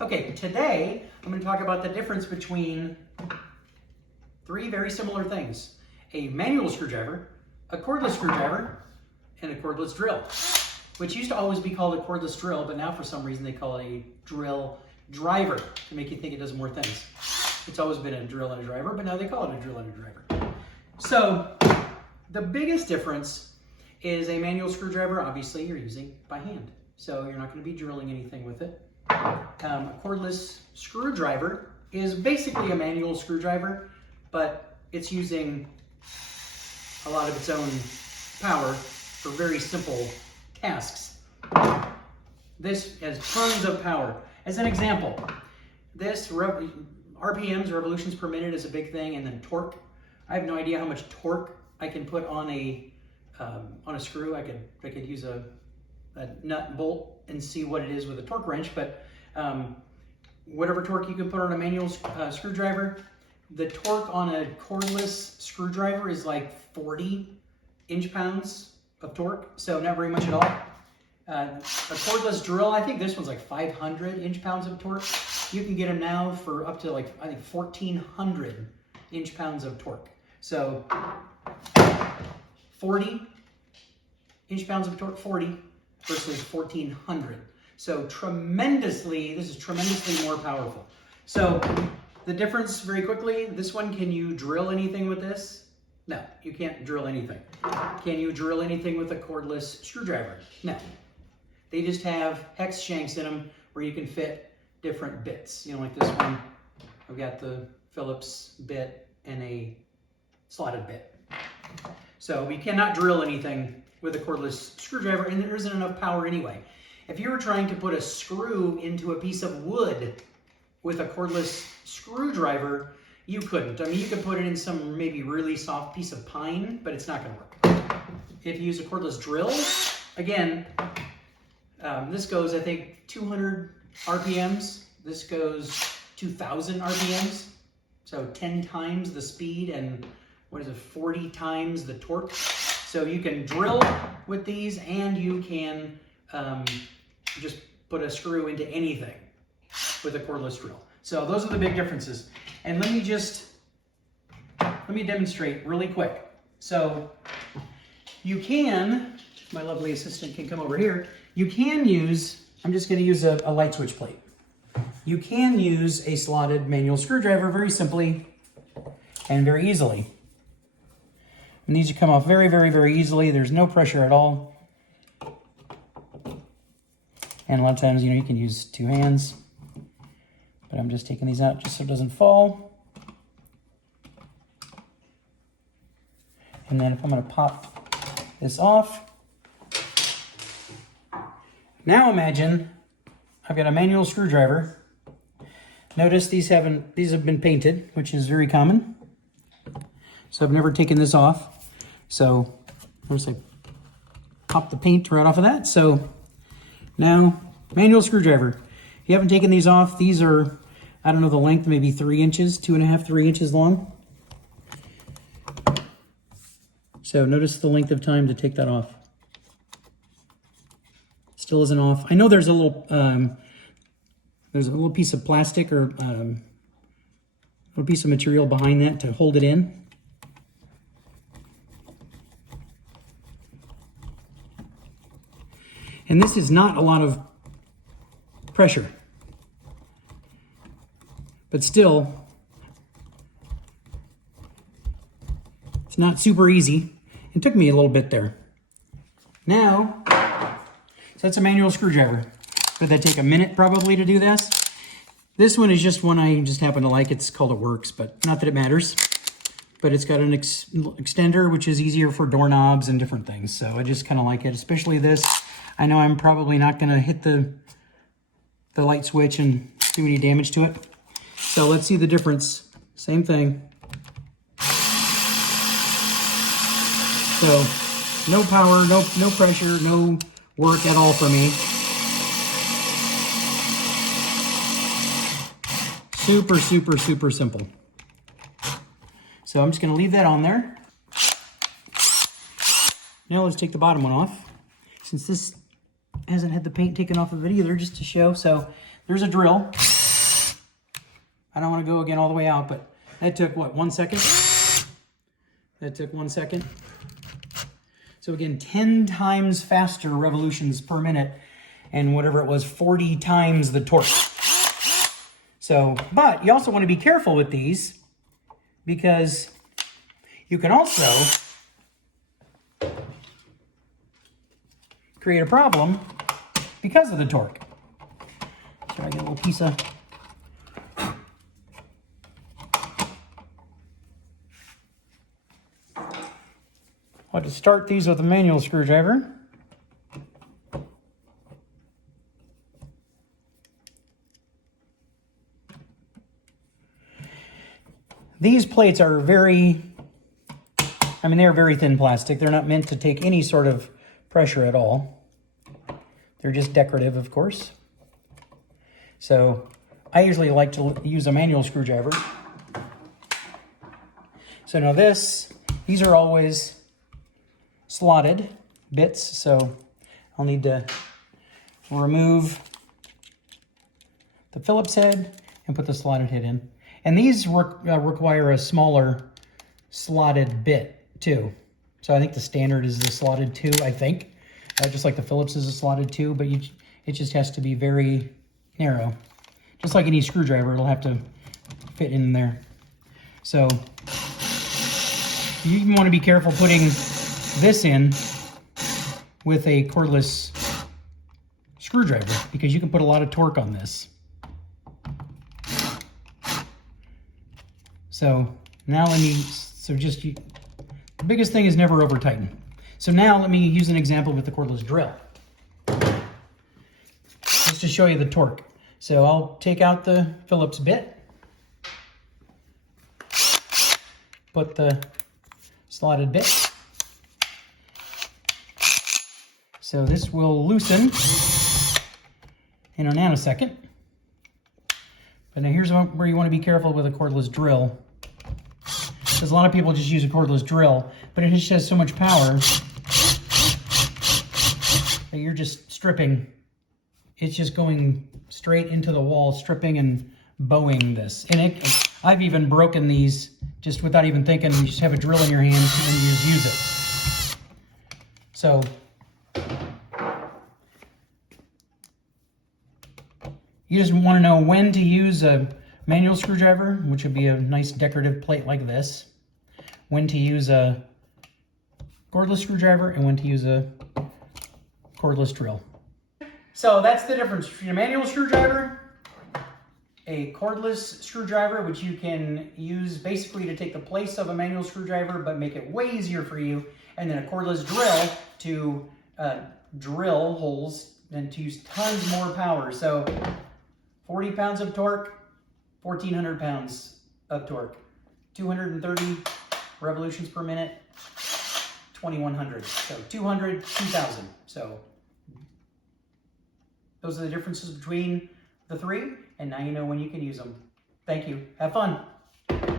Okay, today I'm going to talk about the difference between three very similar things. A manual screwdriver, a cordless screwdriver, and a cordless drill, which used to always be called a cordless drill, but now for some reason they call it a drill driver to make you think it does more things. It's always been a drill and a driver, but now they call it a drill and a driver. So the biggest difference is a manual screwdriver, obviously you're using by hand. So you're not going to be drilling anything with it. A cordless screwdriver is basically a manual screwdriver, but it's using a lot of its own power for very simple tasks. This has tons of power. As an example, this RPMs, revolutions per minute, is a big thing, and then torque. I have no idea how much torque I can put on a screw. I could use a nut and bolt and see what it is with a torque wrench, but whatever torque you can put on a manual screwdriver, the torque on a cordless screwdriver is like 40 inch-pounds of torque, so not very much at all. A cordless drill, I think this one's like 500 inch-pounds of torque. You can get them now for up to like, I think 1,400 inch-pounds of torque. So 40 inch-pounds of torque, 40 versus 1,400. So this is tremendously more powerful. So the difference very quickly, this one, can you drill anything with this? No, you can't drill anything. Can you drill anything with a cordless screwdriver? No. They just have hex shanks in them where you can fit different bits. You know, like this one, I've got the Phillips bit and a slotted bit. So we cannot drill anything with a cordless screwdriver, and there isn't enough power anyway. If you were trying to put a screw into a piece of wood with a cordless screwdriver, you couldn't. I mean, you could put it in some maybe really soft piece of pine, but it's not going to work. If you use a cordless drill, again, this goes, I think, 200 RPMs. This goes 2,000 RPMs. So 10 times the speed and, 40 times the torque. So you can drill with these, and you can just put a screw into anything with a cordless drill. So those are the big differences. And let me demonstrate really quick. So you can, my lovely assistant can come over here, you can use, I'm just going to use a light switch plate. You can use a slotted manual screwdriver very simply and very easily. And these come off very, very, very easily. There's no pressure at all. And a lot of times, you can use two hands. But I'm just taking these out just so it doesn't fall. And then if I'm going to pop this off. Now imagine I've got a manual screwdriver. Notice these have been painted, which is very common. So I've never taken this off. So notice I pop the paint right off of that. So now, manual screwdriver. You haven't taken these off. These are, I don't know the length, maybe 3 inches, 2.5, 3 inches long. So notice the length of time to take that off. Still isn't off. I know there's a little piece of plastic or a little piece of material behind that to hold it in. And this is not a lot of pressure, but still, it's not super easy. It took me a little bit there. Now, so that's a manual screwdriver. Would that take a minute probably to do this? This one is just one I just happen to like. It's called It Works, but not that it matters. But it's got an extender, which is easier for doorknobs and different things. So I just kind of like it, especially this. I know I'm probably not going to hit the light switch and do any damage to it. So let's see the difference. Same thing. So no power, no pressure, no work at all for me. Super, super, super simple. So I'm just going to leave that on there. Now let's take the bottom one off. Since this hasn't had the paint taken off of it either, just to show. So there's a drill. I don't want to go again all the way out, but that took what, 1 second? That took 1 second. So again, 10 times faster revolutions per minute, and whatever it was, 40 times the torque. So, but you also want to be careful with these, because you can also create a problem because of the torque. So I get a little piece of... I'll just start these with a manual screwdriver. These plates are they're very thin plastic. They're not meant to take any sort of pressure at all. They're just decorative, of course. So I usually like to use a manual screwdriver. So now these are always slotted bits, so I'll need to remove the Phillips head and put the slotted head in. And these require a smaller slotted bit too. So I think the standard is the slotted 2, I think. Just like the Phillips is a slotted 2, but it just has to be very narrow. Just like any screwdriver, it'll have to fit in there. So you even want to be careful putting this in with a cordless screwdriver, because you can put a lot of torque on this. So now the biggest thing is never over tighten. So now let me use an example with the cordless drill. Just to show you the torque. So I'll take out the Phillips bit, put the slotted bit. So this will loosen in a nanosecond. But now here's where you want to be careful with a cordless drill. Because a lot of people just use a cordless drill, but it just has so much power that you're just stripping. It's just going straight into the wall, stripping and bowing this. And I've even broken these just without even thinking. You just have a drill in your hand and you just use it. So you just want to know when to use a manual screwdriver, which would be a nice decorative plate like this, when to use a cordless screwdriver, and when to use a cordless drill. So that's the difference between a manual screwdriver, a cordless screwdriver, which you can use basically to take the place of a manual screwdriver but make it way easier for you, and then a cordless drill to drill holes and to use tons more power. So 40 pounds of torque, 1,400 pounds of torque, 230 revolutions per minute, 2,100. So 200, 2,000. So those are the differences between the three, and now you know when you can use them. Thank you. Have fun.